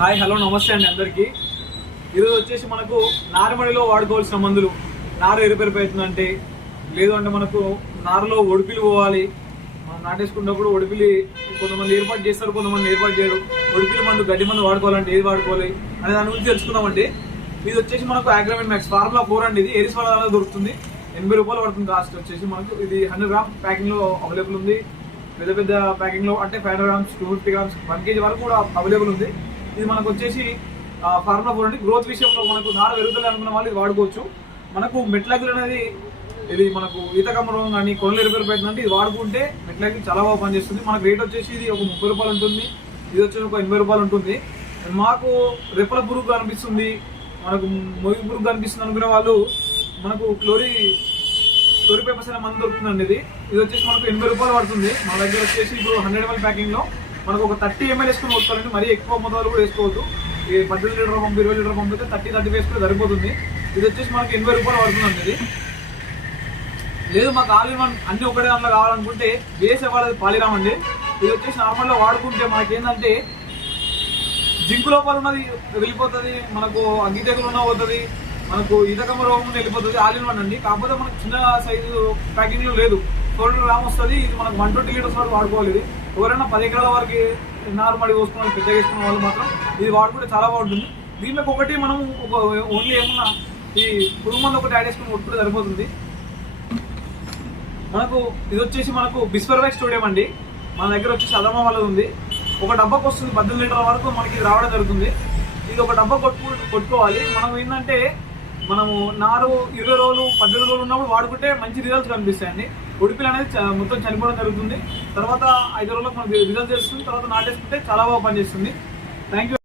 Hi hello నమస్తే అండి అందరికీ. ఈరోజు వచ్చేసి మనకు నారుమడిలో వాడుకోవాల్సిన మందులు. నారు ఎరుపెరిపోతుందంటే లేదు అంటే మనకు నారులో ఒడిపిలు పోవాలి. మనం నాటేసుకున్నప్పుడు ఒడిపిలి కొంతమంది ఏర్పాటు చేస్తారు, కొంతమంది ఏర్పాటు చేయరు. ఒడిపిలి మందు గడ్డి మందు వాడుకోవాలంటే ఏది వాడుకోవాలి అనే దాని గురించి తెలుసుకుందామండి. ఇది వచ్చేసి మనకు అగ్రోమెట్ మ్యాక్స్ ఫార్ములా 4 అండి. ఇది ఏరిస్ వాళ్ళ దొరుకుతుంది. 80 రూపాయలు పడుతుంది కాస్ట్ వచ్చేసి. మనకు ఇది 100 గ్రామ్ ప్యాకింగ్ లో అవైలబుల్ ఉంది. పెద్ద పెద్ద ప్యాకింగ్ లో అంటే 500 గ్రామ్స్ 250 గ్రామ్స్ 1 kg వరకు కూడా అవైలబుల్ ఉంది. ఇది మనకు వచ్చేసి ఫార్ములా 4 అండి. గ్రోత్ విషయంలో మనకు నారు పెరుగుదల అనుకున్న వాళ్ళు ఇది వాడుకోవచ్చు. మనకు మెట్లాగిల్ అనేది ఇది మనకు ఈతకమ్మ రోగం కానీ కొనలు ఎరుపెరిపోతుందంటే ఇది వాడుకుంటే మెట్లాగిల్ చాలా బాగా పనిచేస్తుంది. మనకు రేట్ వచ్చేసి ఇది ఒక 30 రూపాయలు ఉంటుంది. ఇది వచ్చేసి ఒక 80 రూపాయలు ఉంటుంది. మాకు రెప్పల పురుగు కనిపిస్తుంది, మనకు మొగి పురుగు కనిపిస్తుంది అనుకునే వాళ్ళు మనకు క్లోరిపేపర్స్ అనే మందు దొరుకుతుందండి. ఇది వచ్చేసి మనకు 80 రూపాయలు పడుతుంది. మన దగ్గర వచ్చేసి ఇప్పుడు 100 ml ప్యాకింగ్ లో మనకు ఒక 30 ml వేసుకుని కొట్టుకోవాలండి. మరీ ఎక్కువ మొదలు కూడా వేసుకోవద్దు. ఈ 18 లీటర్ పంపు 20 లీటర్ పంపు అయితే 30 వేసుకుంటే సరిపోతుంది. ఇది వచ్చేసి మనకి 80 రూపాయలు పడుతుందండి. ఇది లేదు మాకు ఆల్ ఇన్ వన్ అన్ని ఒకటే దాంట్లో కావాలనుకుంటే బేస్ వాళ్ళది పాలిరామ్ అండి. ఇది వచ్చేసి నార్మల్గా వాడుకుంటే మనకి ఏంటంటే జింకు లోపల ఉన్నది వెళ్ళిపోతుంది, మనకు అగ్గి తెగులు ఉన్న పోతుంది, మనకు ఈతకమ్మ రోగం వెళ్ళిపోతుంది. ఆల్ ఇన్ వన్ అండి. కాకపోతే మనకు చిన్న సైజు ప్యాకింగ్ లో లేదు. 400 గ్రామ్ వస్తుంది. ఇది మనకు 120 లీటర్స్ వరకు వాడుకోవాలి. ఇది ఎవరైనా 10 ఎకరాల వరకు నార్మల్ పోసుకున్న పెద్దగా వేసుకున్న వాళ్ళు మాత్రం ఇది వాడుకుంటే చాలా బాగుంటుంది. దీంట్లోకి ఒకటి మనం ఓన్లీ ఏమన్నా ఈ పురుగు మందు ఒకటి యాడ్ చేసుకుని కొట్టుకుంటే సరిపోతుంది. మనకు ఇది వచ్చేసి మనకు బిస్ఫెర్వాక్స్ స్టూడియం అండి. మన దగ్గర వచ్చేసి అదమ్మ వాళ్ళది ఉంది. ఒక డబ్బాకి వస్తుంది 18 లీటర్ల వరకు మనకి ఇది రావడం జరుగుతుంది. ఇది ఒక డబ్బా కొట్టుకోవాలి. మనం ఏంటంటే మనము నారు 20 రోజులు 18 రోజులు ఉన్నప్పుడు వాడుకుంటే మంచి రిజల్ట్స్ కనిపిస్తాయండి. ఒడిపిల్ అనేది మొత్తం చనిపోవడం జరుగుతుంది. తర్వాత 5 రోజులకు మనకి రిజల్ట్ తెలుస్తుంది. తర్వాత నాటేసుకుంటే చాలా బాగా పనిచేస్తుంది. Thank you.